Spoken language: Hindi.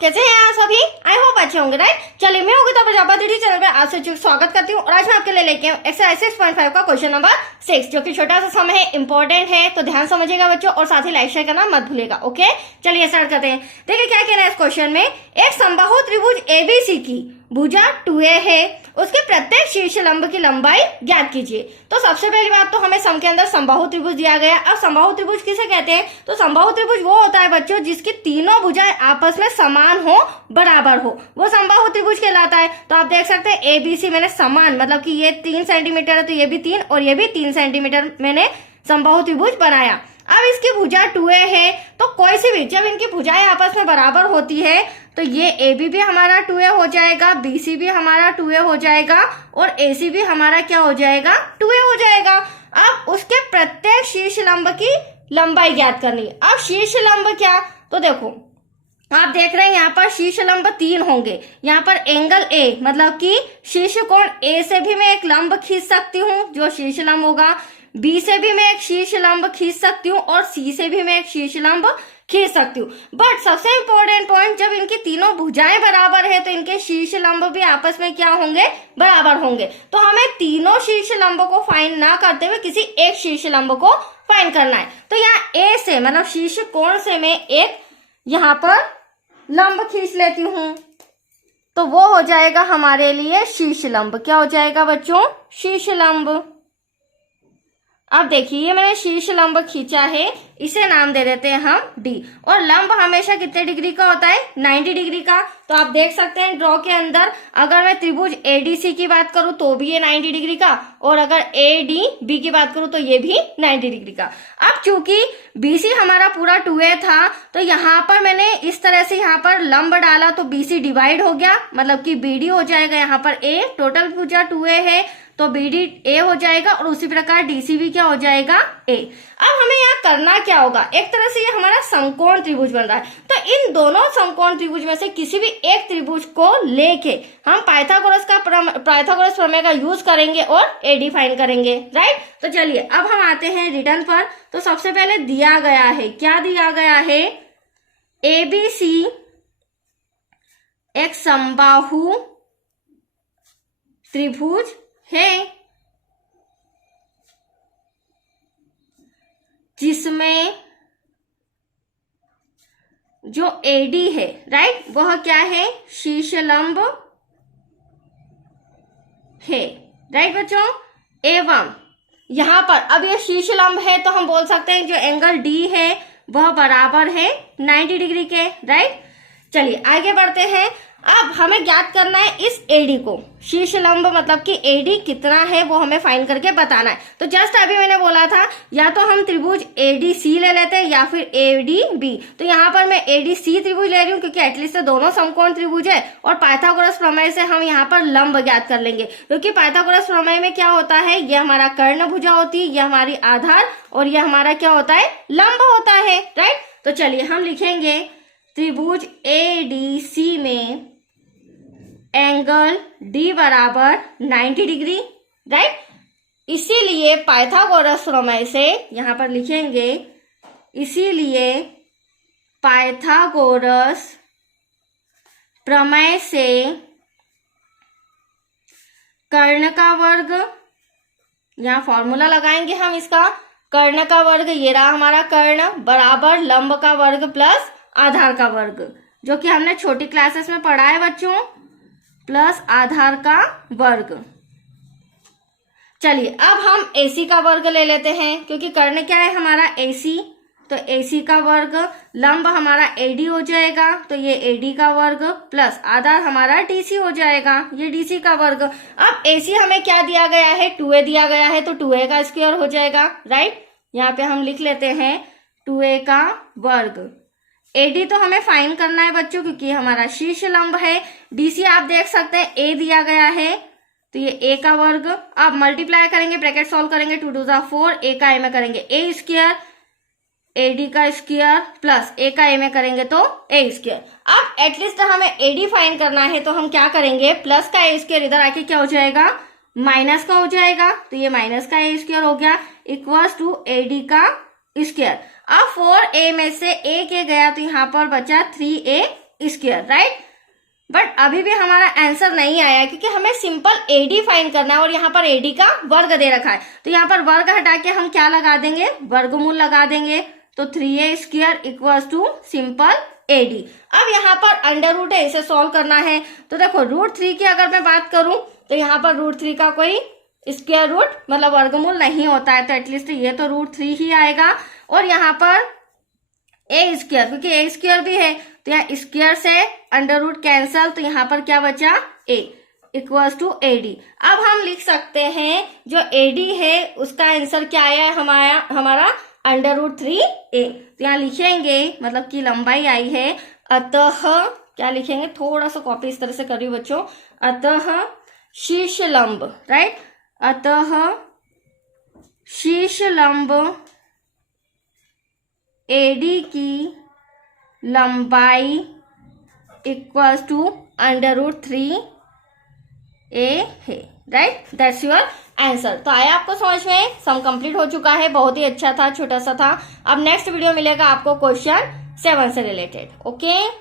कैसे हैं आप सभी? आई होप अच्छे होंगे, राइट। चलिए, मैं योगिता प्रजापति चैनल पे आप सभी स्वागत करती हूँ और आज मैं आपके लिए लेके हूँ एक्सरसाइज 6.5 का क्वेश्चन नंबर 6, जो कि छोटा सा समय है, इंपॉर्टेंट है, तो ध्यान समझिएगा बच्चों और साथ ही लाइक शेयर करना मत भूलिएगा। ओके, चलिए स्टार्ट करते हैं। देखिए क्या कहना है इस क्वेश्चन में। एक समबाहु त्रिभुज एबीसी की भुजा 2a है, उसके प्रत्येक शीर्ष लंब की लंबाई ज्ञात कीजिए। तो सबसे पहली बात तो हमें सम के अंदर समबाहु त्रिभुज दिया गया। अब समबाहु त्रिभुज किसे कहते हैं? तो समबाहु त्रिभुज वो होता है बच्चों जिसकी तीनों भुजाएं आपस में समान हो, बराबर हो, वो समबाहु त्रिभुज कहलाता है। तो आप देख सकते हैं एबीसी मैंने समान, मतलब कि ये 3 सेंटीमीटर है तो ये भी 3 और ये भी 3 सेंटीमीटर मैंने समबाहु त्रिभुज बनाया। अब इसकी भुजा 2a है, तो कोई सी भी जब इनकी भुजाएं आपस में बराबर होती है तो ये AB भी हमारा 2a हो जाएगा, BC भी हमारा 2a हो जाएगा और AC भी हमारा क्या हो जाएगा? 2a हो जाएगा। अब उसके प्रत्येक शीर्ष लंब की लंबाई ज्ञात करनी है। अब शीर्ष लंब क्या? तो देखो आप देख रहे हैं यहाँ पर शीर्ष लंब 3 होंगे। यहाँ पर एंगल A मतलब कि शीर्ष कोण A से भी मैं एक लंब खींच सकती हूँ जो शीर्ष लंब होगा, B से भी मैं एक शीर्ष लंब खींच सकती हूँ और C से भी मैं एक शीर्ष लंब खींच सकती हूँ। बट सबसे इंपॉर्टेंट पॉइंट, जब इनकी तीनों भुजाएं बराबर है तो इनके शीर्ष लंब भी आपस में क्या होंगे? बराबर होंगे। तो हमें तीनों शीर्ष लंबों को फाइंड ना करते हुए किसी एक शीर्ष लंब को फाइंड करना है। तो यहाँ A से मतलब शीर्ष कोण से मैं एक यहाँ पर लंब खींच लेती हूँ, तो वो हो जाएगा हमारे लिए शीर्ष लंब। क्या हो जाएगा बच्चों? शीर्ष लंब। अब देखिए मैंने शीर्ष लंब खींचा है, इसे नाम दे देते हैं हम D। और लंब हमेशा कितने डिग्री का होता है? 90 डिग्री का। तो आप देख सकते हैं ड्रॉ के अंदर, अगर मैं त्रिभुज ADC की बात करूं तो भी ये 90 डिग्री का, और अगर ADB की बात करूं तो ये भी 90 डिग्री का। अब चूंकि BC हमारा पूरा 2a था, तो यहाँ पर मैंने इस तरह से यहाँ पर लंब डाला तो BC डिवाइड हो गया, मतलब कि BD हो जाएगा यहाँ पर A। टोटल भुजा 2a है तो BD A हो जाएगा और उसी प्रकार DC भी क्या हो जाएगा? A। अब हमें यहाँ करना क्या होगा? एक तरह से ये हमारा समकोण त्रिभुज बन रहा है, तो इन दोनों समकोण त्रिभुज में से किसी भी एक त्रिभुज को लेके हम पाइथागोरस प्रमेय का यूज करेंगे और AD फाइंड करेंगे, राइट। तो चलिए अब हम आते हैं रिटर्न पर। तो सबसे पहले दिया गया है, क्या दिया गया है? ABC एक समबाहु त्रिभुज है जिसमें जो AD है, राइट, वह क्या है? शीर्ष लंब है, राइट बच्चों। एवं यहां पर अब ये शीर्ष लंब है तो हम बोल सकते हैं जो एंगल D है वह बराबर है 90 डिग्री के, राइट। चलिए आगे बढ़ते हैं। अब हमें ज्ञात करना है इस AD को, शीर्ष लंब मतलब कि AD कितना है वो हमें फाइंड करके बताना है। तो जस्ट अभी मैंने बोला था या तो हम त्रिभुज ADC ले लेते हैं या फिर ADB। तो यहाँ पर मैं ADC त्रिभुज ले रही हूँ क्योंकि एटलीस्ट दोनों समकोण त्रिभुज है, और पाइथागोरस प्रमेय से हम यहाँ पर लंब ज्ञात कर लेंगे, क्योंकि पाइथागोरस प्रमेय में क्या होता है? ये हमारा कर्ण भुजा होती है, ये हमारी आधार, और ये हमारा क्या होता है? लंब होता है, राइट। तो चलिए हम लिखेंगे त्रिभुज ADC में एंगल D बराबर 90 डिग्री, राइट। इसीलिए पाइथागोरस प्रमेय से यहां पर लिखेंगे, इसीलिए पाइथागोरस प्रमेय से कर्ण का वर्ग, यहां फॉर्मूला लगाएंगे हम इसका, कर्ण का वर्ग, ये रहा हमारा कर्ण, बराबर लंब का वर्ग प्लस आधार का वर्ग, जो कि हमने छोटी क्लासेस में पढ़ा है बच्चों, प्लस आधार का वर्ग। चलिए अब हम AC का वर्ग ले लेते हैं, क्योंकि कर्ण क्या है हमारा? AC। तो AC का वर्ग, लंब हमारा AD हो जाएगा तो ये AD का वर्ग, प्लस आधार हमारा DC हो जाएगा, ये DC का वर्ग। अब AC हमें क्या दिया गया है? 2a दिया गया है, तो 2a का स्क्वायर हो जाएगा, राइट। यहाँ पे हम लिख लेते हैं 2a का वर्ग। AD तो हमें फाइंड करना है बच्चों क्योंकि हमारा शीर्ष लंब है। DC आप देख सकते हैं A दिया गया है तो ये A का वर्ग। अब मल्टीप्लाई करेंगे, ब्रैकेट सॉल्व करेंगे, 2 2 4, A का A में करेंगे A स्क्वायर, AD का स्क्वायर, प्लस A का A में करेंगे तो A स्क्वायर। अब एटलीस्ट हमें AD फाइंड करना है तो हम क्या करेंगे? प्लस का A स्क्वायर इधर आके क्या हो जाएगा? माइनस का हो जाएगा, तो ये माइनस का A स्क्वायर हो गया, इक्वल्स टू AD का स्क्वायर। अब 4a में से a के गया तो यहाँ पर बचा 3a स्क्वायर, राइट। बट अभी भी हमारा आंसर नहीं आया क्योंकि हमें सिंपल एडी फाइंड करना है और यहाँ पर एडी का वर्ग दे रखा है। तो यहाँ पर वर्ग हटा के हम क्या लगा देंगे, वर्गमूल लगा देंगे। तो 3a square equals to simple AD. अब यहाँ पर अंडर रूट है, इसे सॉल्व करना है। तो देखो √3 की अगर मैं बात करूं तो यहाँ पर √3 का कोई स्क्वायर रूट मतलब वर्गमूल नहीं होता है, तो एटलीस्ट ये तो √3 ही आएगा। और यहाँ पर a स्क्वायर, क्योंकि a स्क्वायर भी है तो यहाँ स्क्वायर से अंडर रूट कैंसल, तो यहाँ पर क्या बचा, a इक्वल्स टू AD। अब हम लिख सकते हैं जो AD है उसका आंसर क्या आया है हमारा √3a। तो यहाँ लिखेंगे मतलब कि लंबाई आई है, अतः क्या लिखेंगे, थोड़ा सा कॉपी इस तरह से करिए बच्चों, अतः शीर्ष लंब, राइट, अतः शीर्ष लंब AD की लंबाई इक्वल्स टू √3a है, राइट। That's your answer. तो आया आपको समझ में, सम कंप्लीट हो चुका है, बहुत ही अच्छा था, छोटा सा था। अब नेक्स्ट वीडियो मिलेगा आपको क्वेश्चन 7 से रिलेटेड। ओके।